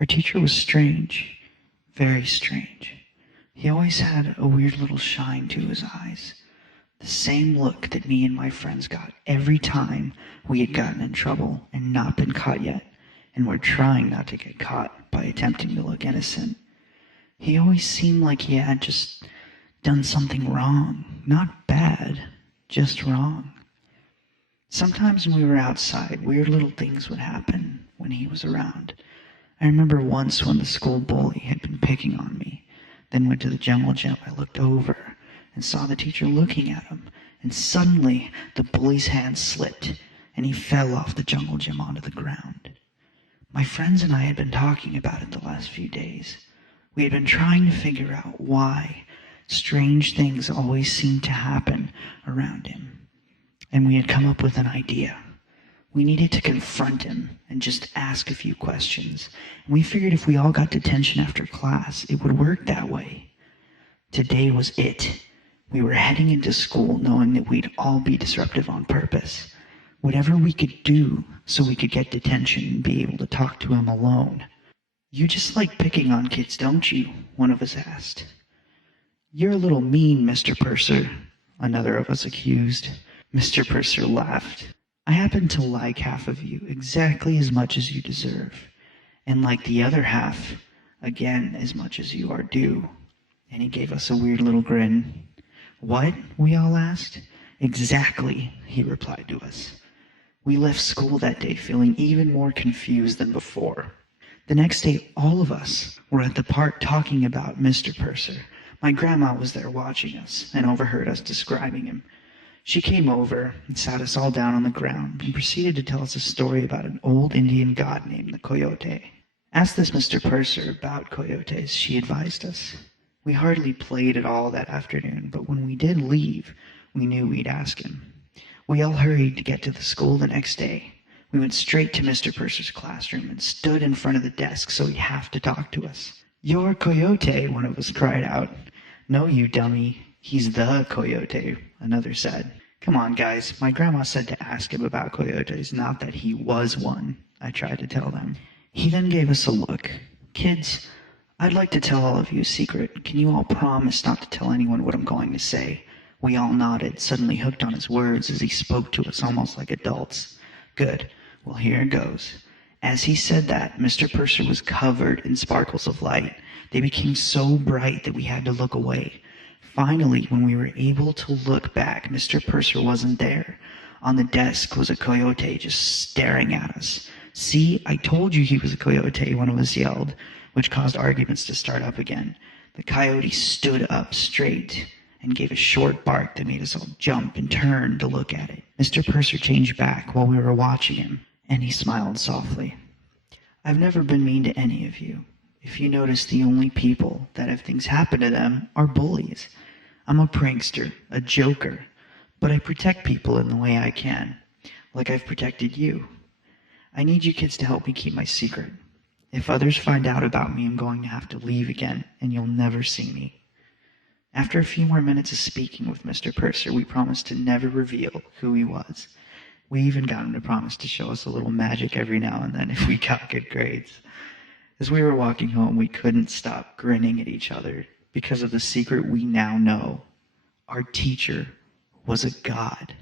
Our teacher was strange, very strange. He always had a weird little shine to his eyes, the same look that me and my friends got every time we had gotten in trouble and not been caught yet, and were trying not to get caught by attempting to look innocent. He always seemed like he had just done something wrong, not bad, just wrong. Sometimes when we were outside, weird little things would happen when he was around. I remember once when the school bully had been picking on me, then went to the jungle gym. I looked over and saw the teacher looking at him, and suddenly the bully's hand slipped and he fell off the jungle gym onto the ground. My friends and I had been talking about it the last few days. We had been trying to figure out why strange things always seemed to happen around him, and we had come up with an idea. We needed to confront him and just ask a few questions. And we figured if we all got detention after class, it would work that way. Today was it. We were heading into school knowing that we'd all be disruptive on purpose. Whatever we could do so we could get detention and be able to talk to him alone. "You just like picking on kids, don't you?" one of us asked. "You're a little mean, Mr. Purser," another of us accused. Mr. Purser laughed. "I happen to like half of you exactly as much as you deserve, and like the other half, again, as much as you are due." And he gave us a weird little grin. "What?" we all asked. "Exactly," he replied to us. We left school that day feeling even more confused than before. The next day, all of us were at the park talking about Mr. Purser. My grandma was there watching us and overheard us describing him. She came over and sat us all down on the ground and proceeded to tell us a story about an old Indian god named the Coyote. "Ask this Mr. Purser about coyotes," she advised us. We hardly played at all that afternoon, but when we did leave, we knew we'd ask him. We all hurried to get to the school the next day. We went straight to Mr. Purser's classroom and stood in front of the desk so he'd have to talk to us. "You're Coyote," one of us cried out. "No, you dummy. He's the Coyote," another said. "Come on, guys. My grandma said to ask him about coyotes, not that he was one," I tried to tell them. He then gave us a look. "Kids, I'd like to tell all of you a secret. Can you all promise not to tell anyone what I'm going to say?" We all nodded, suddenly hooked on his words as he spoke to us almost like adults. "Good. Well, here it goes." As he said that, Mr. Purser was covered in sparkles of light. They became so bright that we had to look away. Finally, when we were able to look back, Mr. Purser wasn't there. On the desk was a coyote just staring at us. "See, I told you he was a coyote," one of us yelled, which caused arguments to start up again. The coyote stood up straight and gave a short bark that made us all jump and turn to look at it. Mr. Purser changed back while we were watching him, and he smiled softly. "I've never been mean to any of you. If you notice, the only people that have things happen to them are bullies. I'm a prankster, a joker, but I protect people in the way I can, like I've protected you. I need you kids to help me keep my secret. If others find out about me, I'm going to have to leave again, and you'll never see me." After a few more minutes of speaking with Mr. Purser, we promised to never reveal who he was. We even got him to promise to show us a little magic every now and then if we got good grades. As we were walking home, we couldn't stop grinning at each other because of the secret we now know. Our teacher was a god.